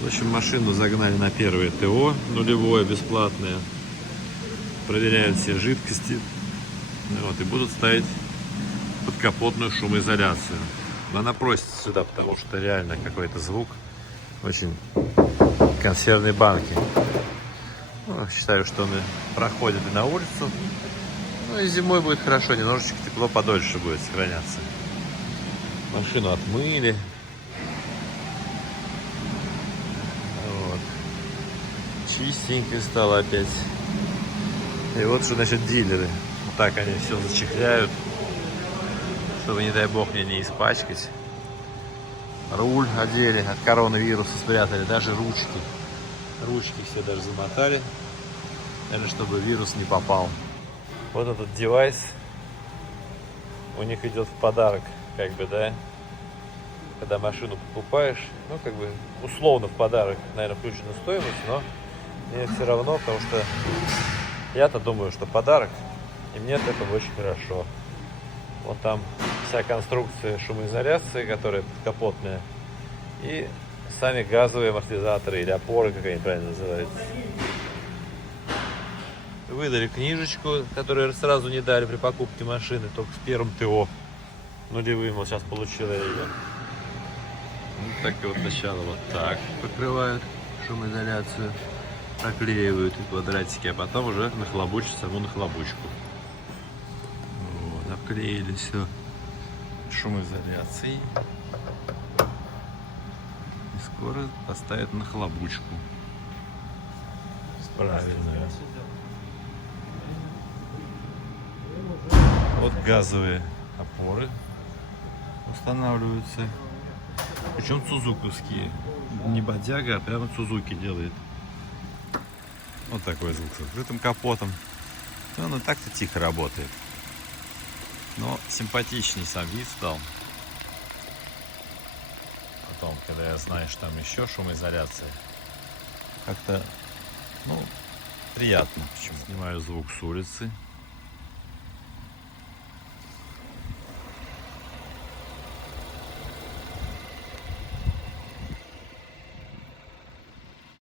В общем, машину загнали на первое ТО, нулевое, бесплатное. Проверяют все жидкости. Вот, и будут ставить подкапотную шумоизоляцию. Но она просится сюда, потому что реально какой-то звук. Очень консервные банки. Ну, считаю, что он проходит и на улицу. Ну и зимой будет хорошо, немножечко тепло подольше будет сохраняться. Машину отмыли. Вот. Чистенько стало опять. И вот что, значит, дилеры. Вот так они все зачехляют, чтобы, не дай бог, мне не испачкать. Руль одели, от коронавируса спрятали, даже ручки. Ручки все даже замотали, наверное, чтобы вирус не попал. Вот этот девайс у них идет в подарок, как бы, да. Когда машину покупаешь, ну, как бы, условно в подарок, наверное, включена стоимость, но мне все равно, потому что я-то думаю, что подарок, и мне от этого очень хорошо. Вот там вся конструкция шумоизоляции, которая подкапотная, и сами газовые амортизаторы или опоры, как они правильно называются. Выдали книжечку, которую сразу не дали при покупке машины, только с первым ТО нулевым. Вот сейчас получила ее. Ну, так и вот сначала вот так покрывают шумоизоляцию, проклеивают квадратики, а потом уже нахлобучат саму нахлобучку. Вот, обклеили все шумоизоляцией. И скоро поставят нахлобучку. Правильно. Вот газовые опоры устанавливаются. Причем сузуковские. Не бодяга, а прямо Сузуки делает. Вот такой звук с открытым капотом. И он и так-то тихо работает. Но симпатичней сам вид стал. Потом, когда я знаю, что там еще шумоизоляция, как-то, ну, приятно. Почему? Снимаю звук с улицы.